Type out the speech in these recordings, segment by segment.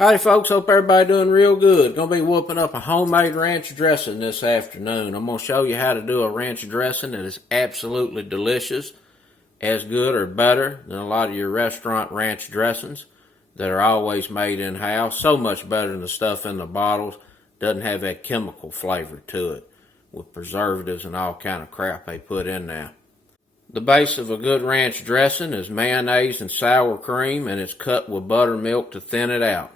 Howdy folks, hope everybody doing real good. Gonna be whooping up a homemade ranch dressing this afternoon. I'm gonna show you how to do a ranch dressing that is absolutely delicious, as good or better than a lot of your restaurant ranch dressings that are always made in-house. So much better than the stuff in the bottles. Doesn't have that chemical flavor to it with preservatives and all kind of crap they put in there. The base of a good ranch dressing is mayonnaise and sour cream, and it's cut with buttermilk to thin it out.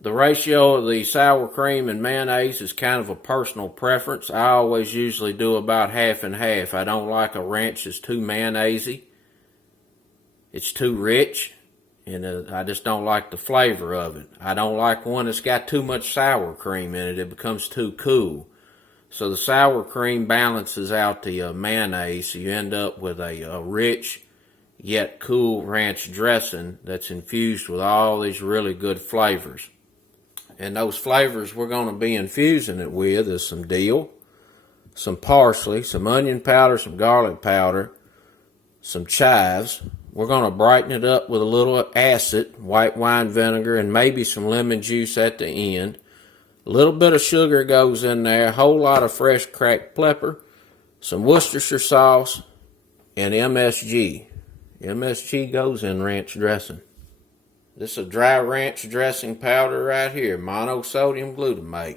The ratio of the sour cream and mayonnaise is kind of a personal preference. I always usually do about half and half. I don't like a ranch that's too mayonnaisey. It's too rich, and I just don't like the flavor of it. I don't like one that's got too much sour cream in it. It becomes too cool. So the sour cream balances out the mayonnaise, so you end up with a rich yet cool ranch dressing that's infused with all these really good flavors. And those flavors we're going to be infusing it with is some dill, some parsley, some onion powder, some garlic powder, some chives. We're going to brighten it up with a little acid, white wine vinegar, and maybe some lemon juice at the end. A little bit of sugar goes in there, a whole lot of fresh cracked pepper, some Worcestershire sauce, and MSG. MSG goes in ranch dressing. This is a dry ranch dressing powder right here, monosodium glutamate.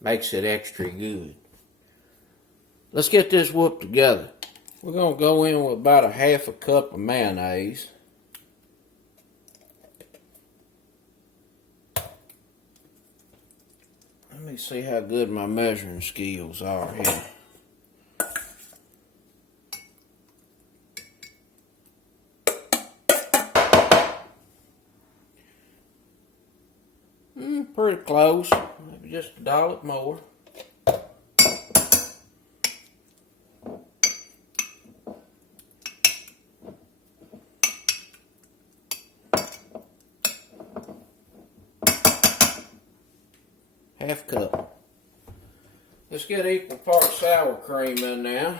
Makes it extra good. Let's get this whooped together. We're going to go in with about a half a cup of mayonnaise. Let me see how good my measuring skills are here. Pretty close, maybe just a dollop more. Half cup. Let's get equal parts sour cream in now.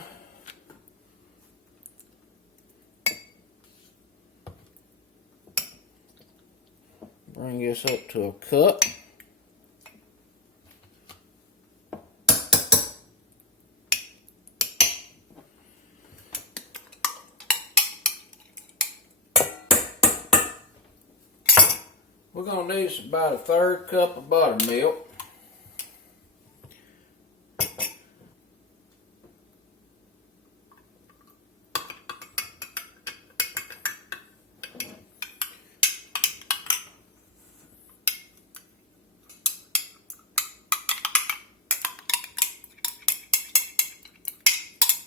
Bring this up to a cup. We're going to need about a third cup of buttermilk.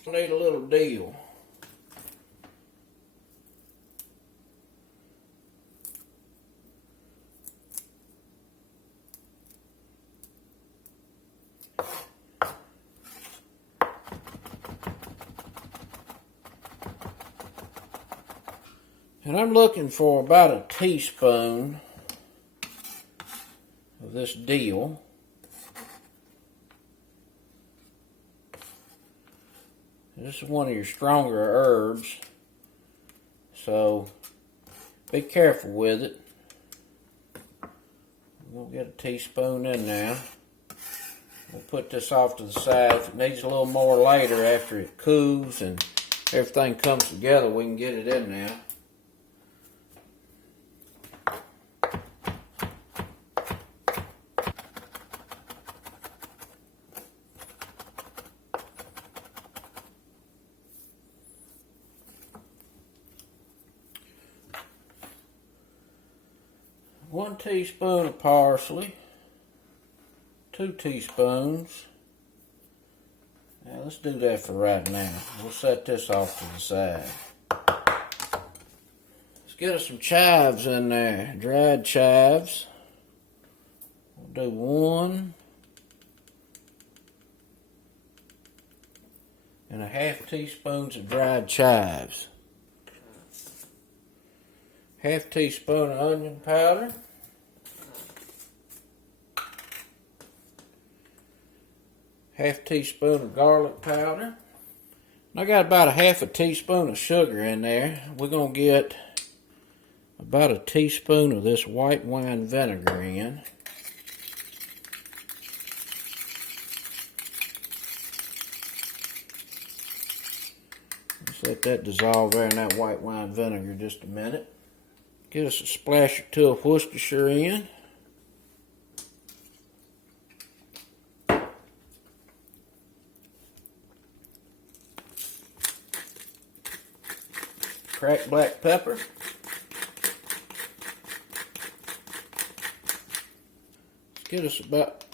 We need a little dill. And I'm looking for about a teaspoon of this dill. This is one of your stronger herbs, so be careful with it. We'll get a teaspoon in now. We'll put this off to the side. If it needs a little more later after it cools and everything comes together, we can get it in now. One teaspoon of parsley, 2 teaspoons. Now let's do that for right now. We'll set this off to the side. Let's get us some chives in there, dried chives. We'll do 1 and a half teaspoons of dried chives. Half teaspoon of onion powder. Half teaspoon of garlic powder. I got about a half a teaspoon of sugar in there. We're going to get about a teaspoon of this white wine vinegar in. Let's let that dissolve there in that white wine vinegar just a minute. Get us a splash or two of Worcestershire in. Cracked black pepper. Let's get us about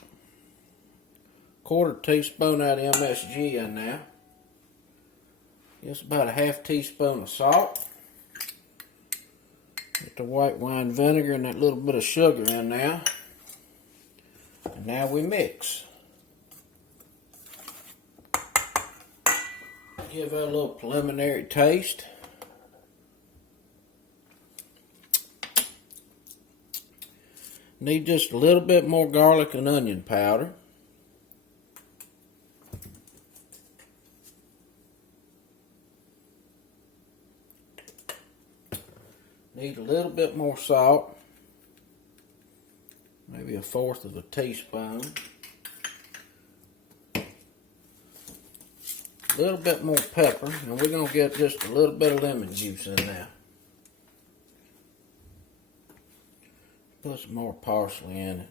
a quarter teaspoon of MSG in there. Just about a half teaspoon of salt. Get the white wine vinegar and that little bit of sugar in there. And now we mix. Give that a little preliminary taste. Need just a little bit more garlic and onion powder. Need a little bit more salt. Maybe a fourth of a teaspoon. A little bit more pepper, and we're going to get just a little bit of lemon juice in there. Put some more parsley in it.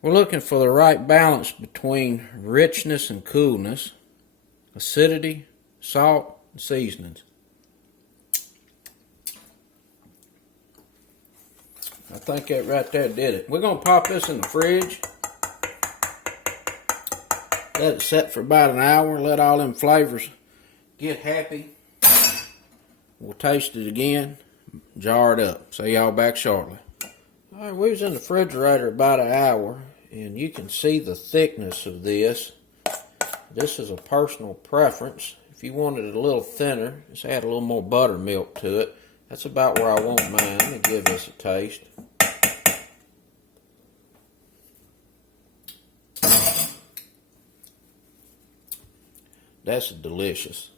We're looking for the right balance between richness and coolness, acidity, salt, and seasonings. I think that right there did it. We're going to pop this in the fridge. Let it set for about an hour. Let all them flavors get happy. We'll taste it again. Jar it up. See y'all back shortly. Alright, we was in the refrigerator about an hour, and you can see the thickness of this. This is a personal preference. If you wanted it a little thinner, just add a little more buttermilk to it. That's about where I want mine. Let me give this a taste. That's delicious.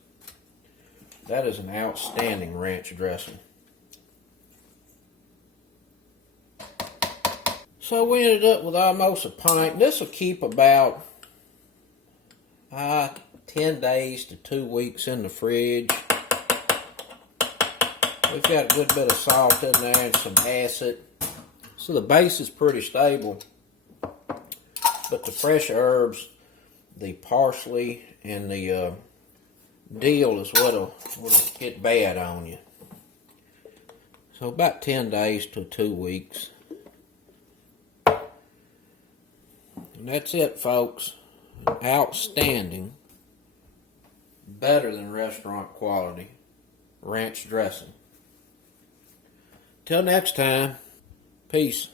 That is an outstanding ranch dressing. So we ended up with almost a pint. This will keep about 10 days to 2 weeks in the fridge. We've got a good bit of salt in there and some acid. So the base is pretty stable. But the fresh herbs, the parsley and the dill is what'll get bad on you. So about 10 days to 2 weeks. And that's it, folks. Outstanding, better than restaurant quality ranch dressing. Till next time, peace.